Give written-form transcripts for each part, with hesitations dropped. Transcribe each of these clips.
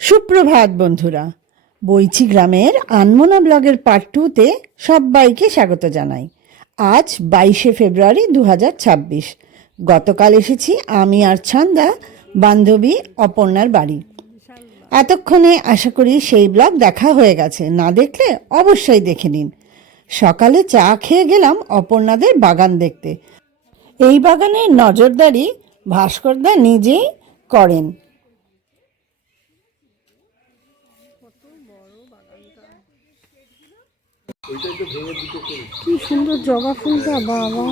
সুপ্রভাত বন্ধুরা, বইচি গ্রামের আনমোনা ব্লগের পার্ট 2-তে সবাইকে স্বাগত জানাই। আজ 22শে ফেব্রুয়ারি 2026। গতকাল এসেছি আমি আর ছান্দা বান্ধবী অপর্ণার বাড়ি। এতক্ষণে আশা করি সেই ব্লগ দেখা হয়ে গেছে, না দেখলে অবশ্যই দেখে নিন। সকালে চা খেয়ে গেলাম অপর্ণাদের বাগান দেখতে। এই বাগানের নজরদারি ভাস্করদা নিজেই করেন। কি সুন্দর জবা ফুলটা, বাবা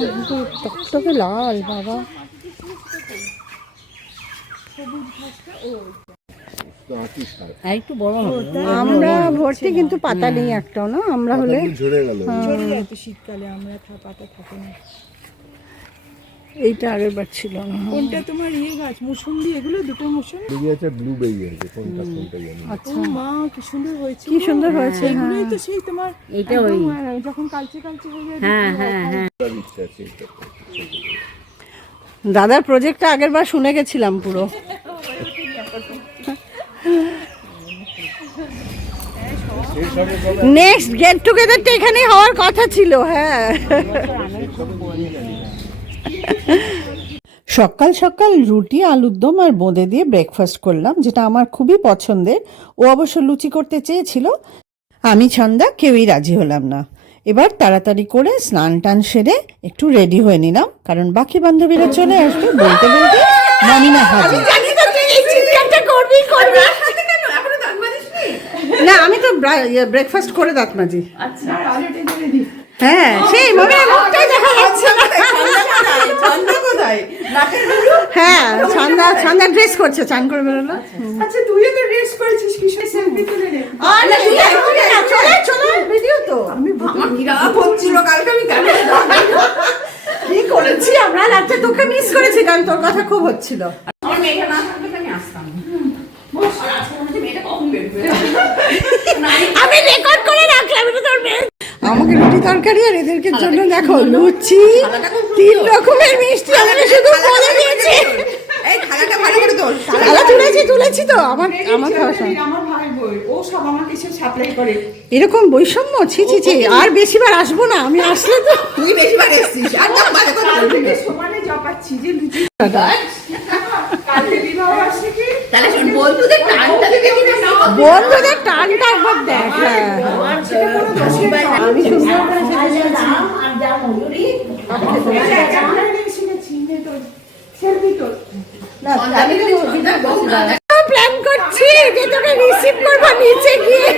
টকটকে লাল, বাবা আমরা ভর্তি কিন্তু পাতা নেই একটাও, না আমরা হলে শীতকালে আমরা পাতা থাকে না। এইটা আগের বার ছিল না। কোনটা তোমার গাছ মুসুম্বি, এগুলো দুটো মুসুম্বি আছে, ব্লুবেরি আছে, কোনটা জানি। আচ্ছা, মা কি সুন্দর হয়েছে, কি সুন্দর হয়েছে। এগুলোই তো সেই তোমার এইটা ওই যখন কালচে কালচে হয়ে যায়। হ্যাঁ দাদার প্রজেক্টটা আগের বার শুনে গেছিলাম পুরো। নেক্সট গেট টুগেদারটা এখানেই হওয়ার কথা ছিল। হ্যাঁ, সকাল সকাল রুটি, আলুর দম আর বোঁদে দিয়ে ব্রেকফাস্ট করলাম, যেটা আমার খুবই পছন্দের। ও অবশ্য লুচি করতে চেয়েছিল, আমি ছন্দা কেউই রাজি হলাম না। এবার তাড়াতাড়ি করে স্নান টান সেরে একটু রেডি হয়ে নিলাম, কারণ বাকি বান্ধবীরা চলে আসবে। বলতে বলতে মামিনা হাজির। না, আমি তো ব্রেকফাস্ট করে দাঁত মাজি। হ্যাঁ, সেই মনে দেখা যাচ্ছে না। হ্যাঁ, ছন্দা ড্রেস করছে, চান করে বেরোলো। আচ্ছা, তুইও তো ড্রেস করেছিস, কিসের সেলফি তুলে নে। চলো ভিডিও তো আমি হচ্ছিল কালকে, আমি কি করেছি আমরা রাতে, তোকে মিস করেছি কারণ তোর কথা খুব হচ্ছিল। আমার মেয়েটা না থাকলে আমি আসতাম। আমি রেকর্ড করে রাখলাম, এটা তোর মেয়ে। আমাকে রুটি তরকারি আর এদেরকে জন্য দেখো লুচি, 3 রকমের মিষ্টি আমাকে শুধু বলে দিয়েছে। এই থালাটা ভালো করে তোল। থালা তুলেছি তো। আমার খাওয়া আমার ভাই বই, ও সব আমাকে এসে সাপ্লাই করে। এরকম বৈষম্য, ছি। আর বেশিবার আসবো না, আমি আসলে তো তুই বেশিবার এসেছিস। আর তো বাজে কথা বলবি না। সমানে জপাচ্ছি যে লুচি কালকে বিবাহ বার্ষিকী। তাহলে শোন, বন্ধুদের টানটা দেখে দিবি না। বন্ধুদের টানটা একবার দেখ। হ্যাঁ, আমার সেটা কোনো দোষী ভাই না। আমি সুন্দর করে সেজেছি। আর যা মজুরি আমরা নিয়ে শিখেছি। নে তোর সেলফি তোর। না, আমি তো ভিডিও বলছিলাম। প্ল্যান করছি যে তোকে রিসিভ করবো নিচে গিয়ে।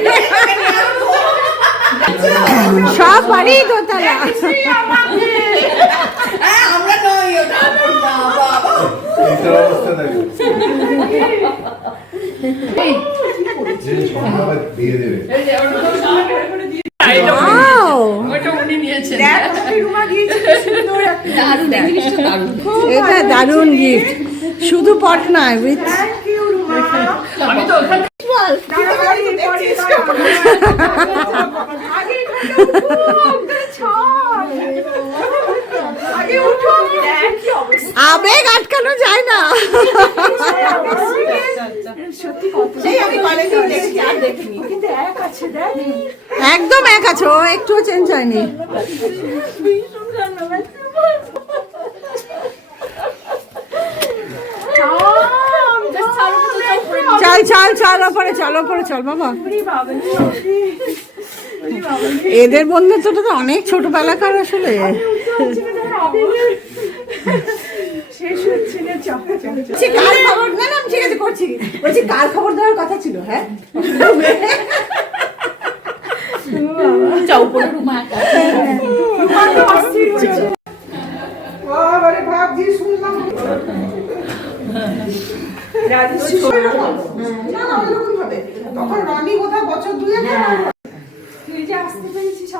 সব বাড়ি দোতলা। আমরা নই, ওটা বাবা। এইটার অবস্থা দেখো। দিয়ে দেবে। এটা দারুণ গিফট, শুধু পট নয়, উইথ আবেগ আটকানো যায় না। একদম এক আছে, ও একটুও চেঞ্জ হয়নি। চল ওপরে চল বাবা। এদের বন্ধুত্বটা তো অনেক ছোটবেলাকার আসলে। কার খবর? না ঠিক আছে, করছি। বলছি কার খবর দেওয়ার কথা ছিল? হ্যাঁ, চৌপড়ে রুমা ভাবছি শুনলাম তখন রনি কোথাও বছর 2 তুই যে আসতে পেরেছিস।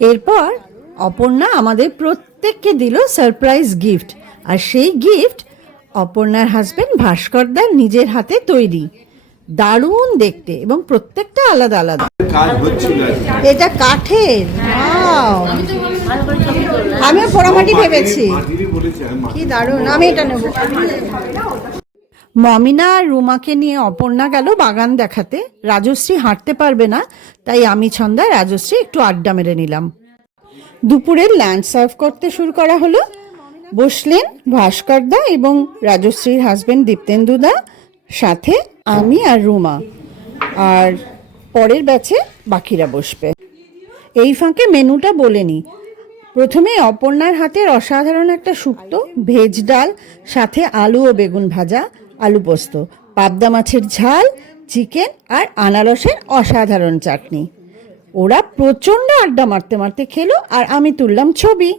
এরপর অপর্ণা আমাদের প্রত্যেককে দিল সারপ্রাইজ গিফট, আর সেই গিফট অপর্ণার হাজবেন্ড ভাস্করদার নিজের হাতে তৈরি। দারুণ দেখতে এবং প্রত্যেকটা আলাদা আলাদা। কাজ হচ্ছিল এটা কাঠের, ওয়াও! আমিও পোড়ামাটি ভেবেছি। কি দারুণ, আমি এটা নেব। মমিনা আর রুমাকে নিয়ে অপর্ণা গেল বাগান দেখাতে। রাজশ্রী হাঁটতে পারবে না, তাই আমি ছন্দা রাজশ্রী একটু আড্ডা মেরে নিলাম। দুপুরের লাঞ্চ সার্ভ করতে শুরু করা হলো। বসলেন ভাস্করদা এবং রাজশ্রীর হাজবেন্ড দীপ্তেন্দুদা, সাথে আমি আর রুমা, আর পরের ব্যাচে বাকিরা বসবে। এই ফাঁকে মেনুটা বলে নিই। প্রথমে অপর্ণার হাতের অসাধারণ একটা শুক্তো, ভেজ ডাল, সাথে আলু ও বেগুন ভাজা, আলু পোস্ত, পাবদা মাছের ঝাল, চিকেন আর আনারসের অসাধারণ চাটনি। ওরা প্রচণ্ড আড্ডা মারতে মারতে খেলো আর আমি তুললাম ছবি।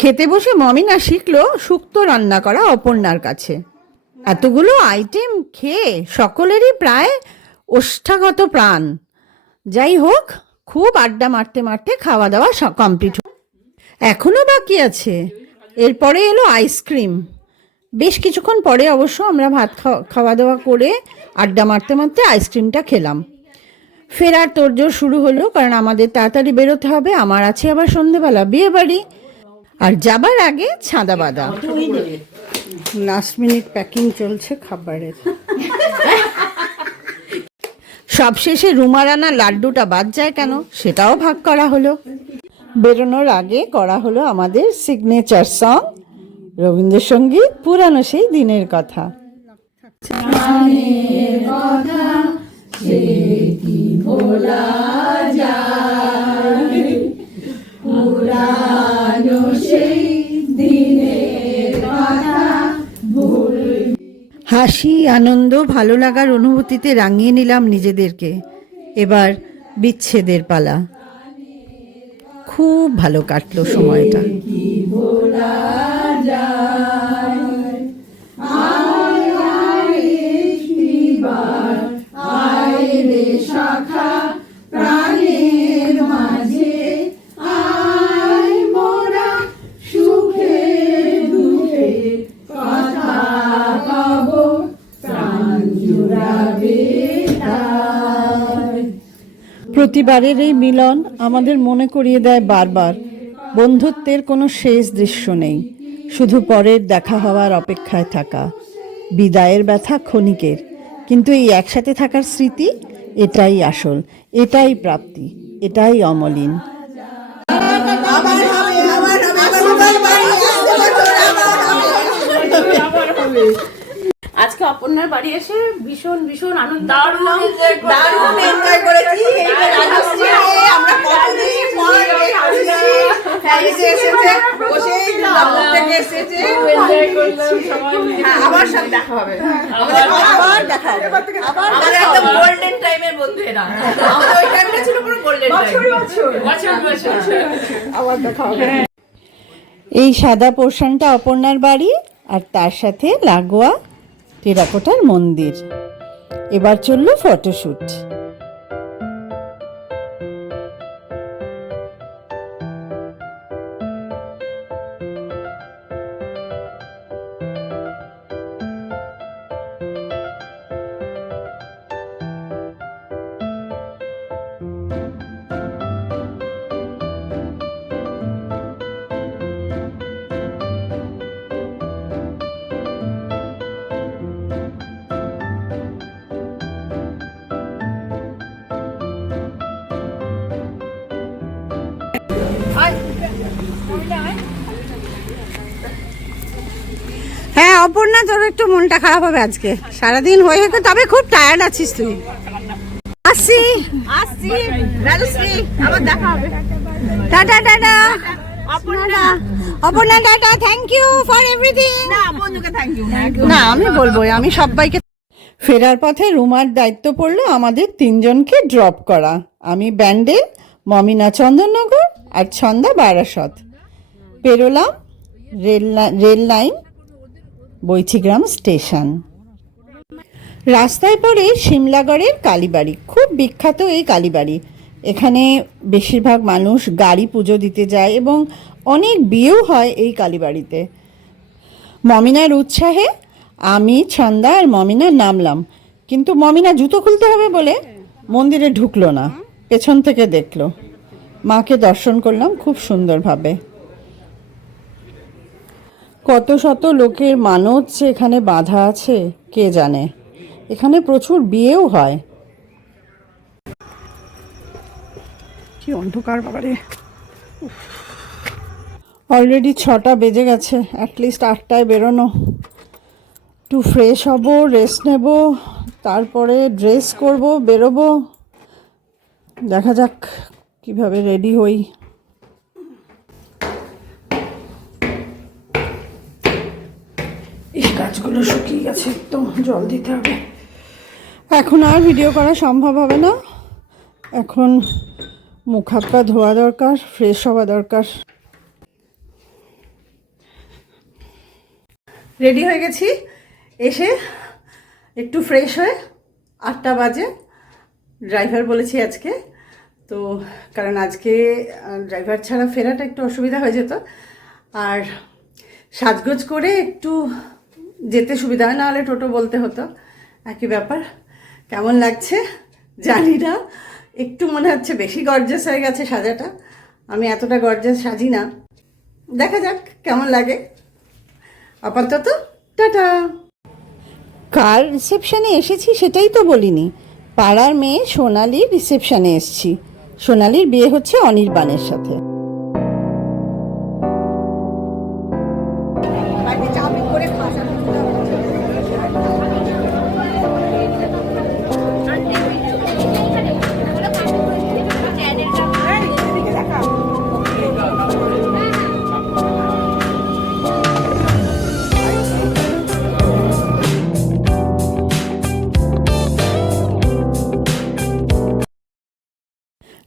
খেতে বসে মমিনা শিখলো শুক্তো রান্না করা অপর্ণার কাছে। এতগুলো আইটেম খেয়ে সকলেরই প্রায় ওষ্ঠাগত প্রাণ। যাই হোক, খুব আড্ডা মারতে মারতে খাওয়া দাওয়া কমপ্লিট। এখনও বাকি আছে। এরপরে এলো আইসক্রিম। বেশ কিছুক্ষণ পরে অবশ্য আমরা ভাত খাওয়া দাওয়া করে আড্ডা মারতে মারতে আইসক্রিমটা খেলাম। ফেরার তোড়জোড় শুরু হলো, কারণ আমাদের তাড়াতাড়ি বেরোতে হবে। আমার আছে আবার সন্ধেবেলা বিয়ে বাড়ি, আর যাবার আগে ছাদা বাঁধা। লাস্ট মিনিট প্যাকিং চলছে খাবারের। সবশেষে রুমার আনা লাড্ডুটা বাদ যায় কেন, সেটাও ভাগ করা হলো। বেরোনোর আগে করা হলো আমাদের সিগনেচার সং, রবীন্দ্রসঙ্গীত, পুরানো সেই দিনের কথা। হাসি, আনন্দ, ভালো লাগার অনুভূতিতে রাঙিয়ে নিলাম নিজেদেরকে। এবার বিচ্ছেদের পালা। খুব ভালো কাটলো সময়টা। প্রতিবারের এই মিলন আমাদের মনে করিয়ে দেয় বারবার বন্ধুত্বের কোনো শেষ দৃশ্য নেই, শুধু পরের দেখা হওয়ার অপেক্ষায় থাকা। বিদায়ের ব্যথা ক্ষণিকের, কিন্তু এই একসাথে থাকার স্মৃতি, এটাই আসল, এটাই প্রাপ্তি, এটাই অমলিন। আজকে অপর্ণার বাড়ি এসে ভীষণ ভীষণ আনন্দ করলাম, দারুণ এনজয় করেছি। আমরা কতদিন পর এসেছে, বসে থেকে এসেছে, আবার সব দেখা হবে, আবার দেখা হবে, আবার একদম গোল্ডেন টাইমের বন্ধু এরা। আমাদের ওই টাইমটা ছিল পুরো গোল্ডেন টাইম, আবার দেখা হবে। এই সাদা পোর্শনটা অপর্ণার বাড়ি, আর তার সাথে লাগোয়া টেরাকোটার মন্দির। এবার চললো ফটোশুট। হ্যাঁ অপর্ণা, তোর একটু মনটা খারাপ হবে আজকে, সারাদিন হয়ে গেছে, তবে খুব টায়ার্ড আছিস তুই। আসছি আসছি রাজশ্রী, আবার দেখা হবে। Tata tata Aparna, tata, thank you for everything. না, বন্ধুকে থ্যাংক ইউ না, আমি বলবো, আমি সবাইকে। ফেরার পথে রুমার দায়িত্ব পড়লো আমাদের তিনজনকে ড্রপ করা। আমি ব্যান্ডেল, মমিনা চন্দননগর আর ছন্দা বারাসত। পেরোলাম রেল লাইন, বৈচিগ্রাম স্টেশন। রাস্তায় পড়ে সিমলাগড়ের কালীবাড়ি। খুব বিখ্যাত এই কালীবাড়ি। এখানে বেশিরভাগ মানুষ গাড়ি পুজো দিতে যায় এবং অনেক বিয়েও হয় এই কালীবাড়িতে। মমিনার উৎসাহে আমি, ছন্দা আর মমিনা নামলাম, কিন্তু মমিনা জুতো খুলতে হবে বলে মন্দিরে ঢুকলো না, পেছন থেকে দেখলো। মাকে দর্শন করলাম খুব সুন্দরভাবে। কত শত লোকের মানত যে এখানে বাঁধা আছে কে জানে। এখানে প্রচুর বিয়েও হয়। কি অন্ধকার বাবারে! অলরেডি 6টা বেজে গেছে, অ্যাটলিস্ট 8টায় বেরোনো। একটু ফ্রেশ হব, রেস্ট নেব, তারপরে ড্রেস করব, বেরোবো। দেখা যাক কিভাবে রেডি হই। এই গাছগুলো শুকিয়ে গেছে একদম, জল দিতে হবে। এখন আর ভিডিও করা সম্ভব হবে না। এখন মুখ হাত পা ধোয়া দরকার, ফ্রেশ হওয়া দরকার। রেডি হয়ে গেছি, এসে একটু ফ্রেশ হয়ে 8টা বাজে। ড্রাইভার বলেছি আজকে, তো কারণ আজকে ড্রাইভার ছাড়া ফেরাটা একটু অসুবিধা হয়ে যেত। আর সাজগোজ করে একটু যেতে সুবিধা হয়, নাহলে টোটো বলতে হতো, একই ব্যাপার। কেমন লাগছে জানি না, একটু মনে হচ্ছে বেশি গর্জাস হয়ে গেছে সাজাটা। আমি এতটা গর্জাস সাজি না, দেখা যাক কেমন লাগে। আপাতত টাটা। কার রিসেপশানে এসেছি সেটাই তো বলিনি। পাড়ার মেয়ে সোনালির রিসেপশানে এসেছি। সোনালির বিয়ে হচ্ছে অনির্বাণের সাথে।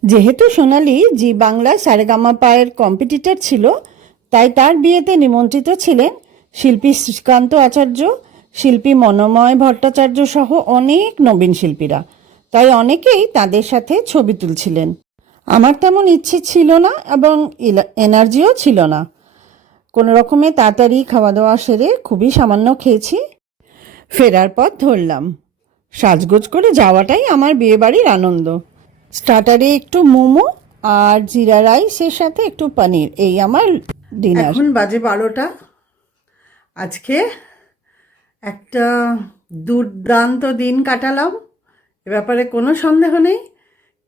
যেহেতু সোনালি জি বাংলায় সারেগামাপায়ের কম্পিটিটর ছিল, তাই তার বিয়েতে নিমন্ত্রিত ছিলেন শিল্পী শ্রীকান্ত আচার্য, শিল্পী মনোময় ভট্টাচার্য সহ অনেক নবীন শিল্পীরা। তাই অনেকেই তাদের সাথে ছবি তুলছিলেন। আমার তেমন ইচ্ছে ছিল না এবং এনার্জিও ছিল না। কোনো রকমে তাড়াতাড়ি খাওয়া দাওয়া সেরে খুবই সামান্য খেয়েছি, ফেরার পথ ধরলাম। সাজগোজ করে যাওয়াটাই আমার বিয়েবাড়ির আনন্দ। স্টার্টারে একটু মোমো আর জিরা রাইসের সাথে একটু পনির, এই আমার ডিনার। এখন বাজে 12টা। আজকে একটা দুর্দান্ত দিন কাটালাম, এ ব্যাপারে কোনো সন্দেহ নেই।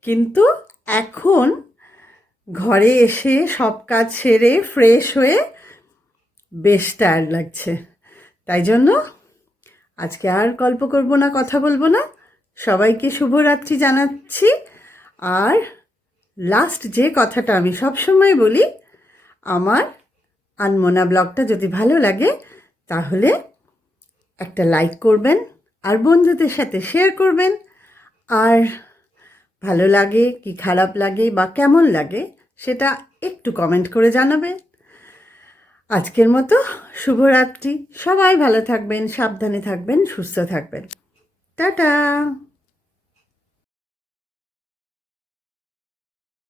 কিন্তু এখন ঘরে এসে সব কাজ সেরে ফ্রেশ হয়ে বেশ টায়ার্ড লাগছে। তাই জন্য আজকে আর গল্প করব না, কথা বলবো না। সবাইকে শুভরাত্রি জানাচ্ছি। আর লাস্ট যে কথাটা আমি সবসময় বলি, আমার আনমনা ব্লগটা যদি ভালো লাগে তাহলে একটা লাইক করবেন আর বন্ধুদের সাথে শেয়ার করবেন। আর ভালো লাগে কি খারাপ লাগে বা কেমন লাগে সেটা একটু কমেন্ট করে জানাবেন। আজকের মতো শুভরাত্রি। সবাই ভালো থাকবেন, সাবধানে থাকবেন, সুস্থ থাকবেন। টাটা।